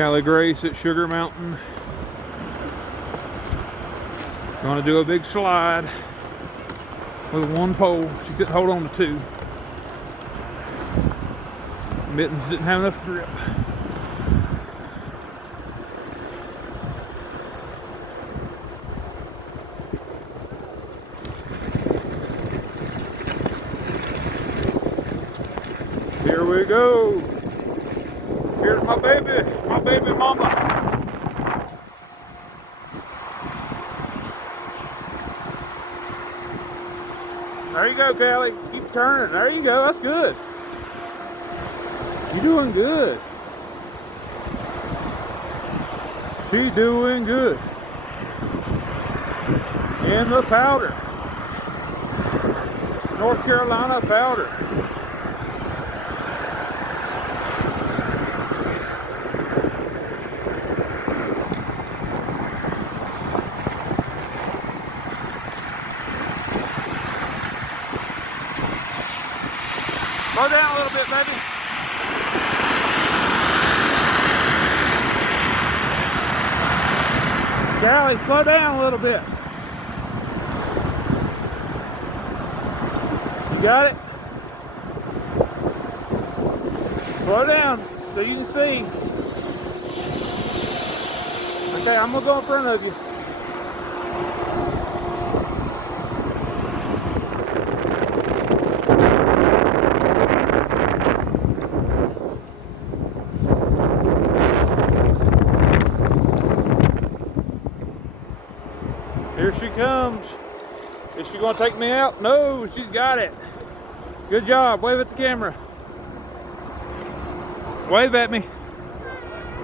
Callie Grace at Sugar Mountain. Gonna do a big slide with one pole. She couldn't hold on to two. Mittens didn't have enough grip. Here we go. Here's my baby mama. There you go, Callie. Keep turning. There you go. That's good. You're doing good. She's doing good. In the powder. North Carolina powder. Slow down a little bit, baby. Callie, slow down a little bit. You got it? Slow down so you can see. Okay, I'm gonna go in front of you. Here she comes. Is she gonna take me out? No, she's got it. Good job. Wave at the camera. Wave at me.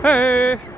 Hey.